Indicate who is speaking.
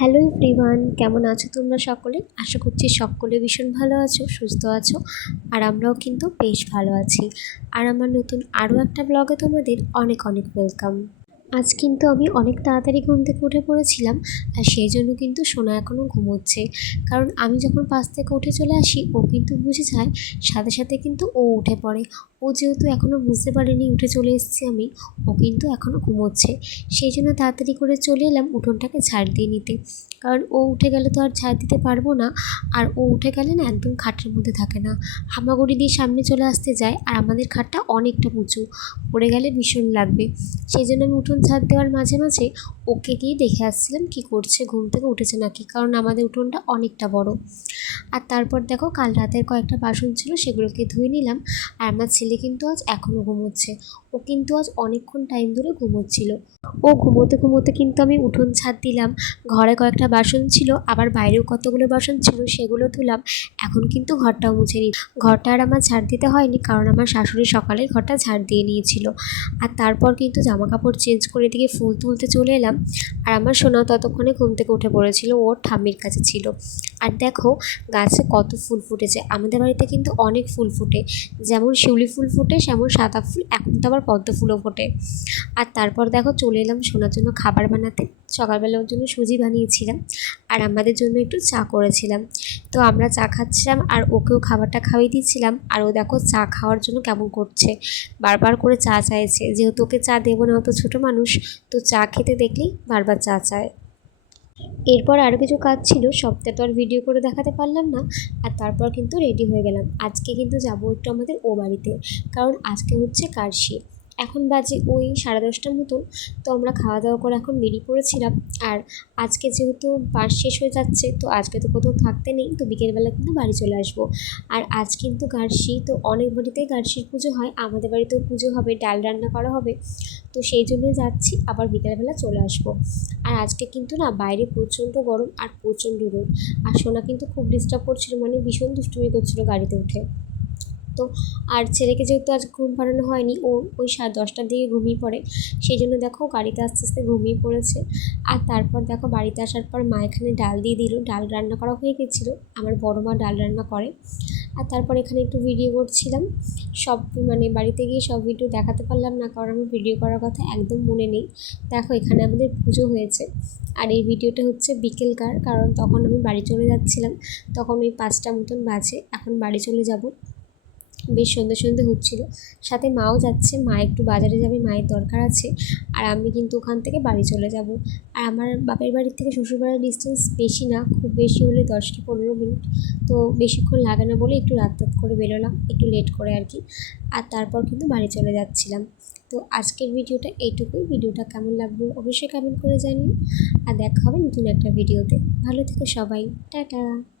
Speaker 1: Hello everyone, কেমন আছো তোমরা সকলে? আশা করছি সকলে ভীষণ ভালো আছো, সুস্থ আছো, আর আমরাও কিন্তু বেশ ভালো আছি। আর আমার নতুন আরও একটা ব্লগে তোমাদের অনেক অনেক ওয়েলকাম আজ কিন্তু আমি অনেক তাড়াতাড়ি ঘুম থেকে উঠে পড়েছিলাম আর সেই জন্য কিন্তু সোনা এখনও ঘুমোচ্ছে। কারণ আমি যখন পাশ থেকে উঠে চলে আসি, ও কিন্তু বুঝে যায়, সাথে সাথে কিন্তু ও উঠে পড়ে। ও যেহেতু এখনও বুঝতে পারেনি উঠে চলে এসেছি আমি, ও কিন্তু এখনও ঘুমোচ্ছে। সেই জন্য তাড়াতাড়ি করে চলে এলাম উঠোনটাকে ঝাড় দিয়ে নিতে। কারণ ও উঠে গেলে তো আর ঝাড় দিতে পারব না, আর ও উঠে গেলে না একদম খাটের মধ্যে থাকে না। হামাগুড়ি দিয়ে সামনে চলে আসতে যায়, আর আমাদের খাটটা অনেকটা উঁচু। পড়ে গেলে ভীষণ লাগবে। সেই জন্য আমি উঠোন ঝাড় দেওয়ার মাঝে মাঝে ওকে গিয়ে দেখে আসছিলাম কী করছে, ঘুম থেকে উঠেছে নাকি, কারণ আমাদের উঠোনটা অনেকটা বড়। আর তারপর দেখো কাল রাতের কয়েকটা বাসন ছিল, সেগুলোকে ধুয়ে নিলাম। আর আমার ছেলে কিন্তু আজ এখনও ঘুমোচ্ছে। ও কিন্তু আজ অনেকক্ষণ টাইম ধরে ঘুমোচ্ছিল। ও ঘুমোতে ঘুমোতে কিন্তু আমি উঠোন ছাদ দিলাম। ঘরে কয়েকটা বাসন ছিল, আবার বাইরেও কতগুলো বাসন ছিল সেগুলো ধুলাম। এখন কিন্তু ঘরটাও মুছে নিই ঘরটা আর আমার ঝাড় দিতে হয়নি, কারণ আমার শাশুড়ি সকালে ঘরটা ঝাড় দিয়ে নিয়েছিল। আর তারপর কিন্তু জামা কাপড় চেঞ্জ করে দিকে ফুল তুলতে চলে এলাম। আর আমার সোনা ততক্ষণে ঘুম থেকে উঠে পড়েছিল ওর ঠাম্মির কাছে ছিল। আর দেখো, গাছে কত ফুল ফুটেছে। আমাদের বাড়িতে কিন্তু অনেক ফুল ফুটে। যেমন শিউলি ফুল ফুটে, সেমন সাদা ফুল, এখন তো আবার পদ্ম ফুলও ফোটে। আর তারপর দেখো, চলে এলাম সোনার জন্য খাবার বানাতে। সকালবেলা ওর জন্য সুজি বানিয়েছিলাম। আর আমাদের জন্য একটু চা করেছিলাম। তো আমরা চা খাচ্ছিলাম আর ওকেও খাবারটা খাওয়াই দিচ্ছিলাম আর ও দেখো চা খাওয়ার জন্য কেমন করছে। বারবার করে চা চাইছে। যেহেতু ওকে চা দেবো না অত ছোটো মানুষ, তো চা খেতে দেখলেই বারবার চা চায়। এরপর আরও কিছু কাজ ছিল, সবটা তো আর ভিডিও করে দেখাতে পারলাম না। আর তারপর কিন্তু রেডি হয়ে গেলাম। আজকে কিন্তু যাব একটু আমাদের ও বাড়িতে। কারণ আজকে হচ্ছে কার্শি এখন বাজে ওই সাড়ে দশটার মতন তো আমরা খাওয়া দাওয়া করে এখন বেরিয়ে পড়েছিলাম। আর আজকে যেহেতু বাস শেষ হয়ে যাচ্ছে, তো আজকে তো কোথাও থাকতে নেই, তো বিকেলবেলা কিন্তু বাড়ি চলে আসব। আর আজ কিন্তু গার্সি তো অনেক বাড়িতেই গার্সির পুজো হয়, আমাদের বাড়িতেও পুজো হবে, ডাল রান্না করা হবে, তো সেই জন্যই যাচ্ছি, আবার বিকেলবেলা চলে আসব। আর আজকে কিন্তু না, বাইরে প্রচণ্ড গরম আর প্রচণ্ড রোদ। আর সোনা কিন্তু খুব ডিস্টার্ব করছিল মানে ভীষণ দুষ্টুমি করছিল গাড়িতে উঠে। তো আর ছেলেকে যেহেতু আজ ঘুম পাড়ানো হয়নি, ও ওই সাড়ে দশটার দিকে ঘুমিয়ে পড়ে। সেই জন্য দেখো গাড়িতে আস্তে আস্তে ঘুমিয়ে পড়েছে। আর তারপর দেখো বাড়িতে আসার পর মা এখানে ডাল দিয়ে দিল। ডাল রান্না করা হয়ে গেছিল। আমার বড় মা ডাল রান্না করে। আর তারপর এখানে একটু ভিডিও করছিলাম। সব মানে বাড়িতে গিয়ে সব ভিডিও দেখাতে পারলাম না, কারণ আমার ভিডিও করার কথা একদম মনে নেই। দেখো এখানে আমাদের পুজো হয়েছে। আর এই ভিডিওটা হচ্ছে বিকেলকার কারণ তখন আমি বাড়ি চলে যাচ্ছিলাম। তখন ওই পাঁচটা মতন বাজে। এখন বাড়ি চলে যাব। বেশ সন্ধে সন্ধে হচ্ছিল। সাথে মাও যাচ্ছে, মা একটু বাজারে যাবে, মায়ের দরকার আছে। আর আমি কিন্তু ওখান থেকে বাড়ি চলে যাব। আর আমার বাপের বাড়ির থেকে শ্বশুরবাড়ির ডিস্টেন্স বেশি না, খুব বেশি হলে দশ কি পনেরো মিনিট। তো বেশিক্ষণ লাগে না বলে একটু রাত রাত করে বেরোলাম, একটু লেট করে আর কি। আর তারপর কিন্তু বাড়ি চলে যাচ্ছিলাম। তো আজকের ভিডিওটা এইটুকুই। ভিডিওটা কেমন লাগল অবশ্যই কমেন্ট করে জানিও। আর দেখা হবে নতুন একটা ভিডিওতে। ভালো থেকো সবাই। টাটা।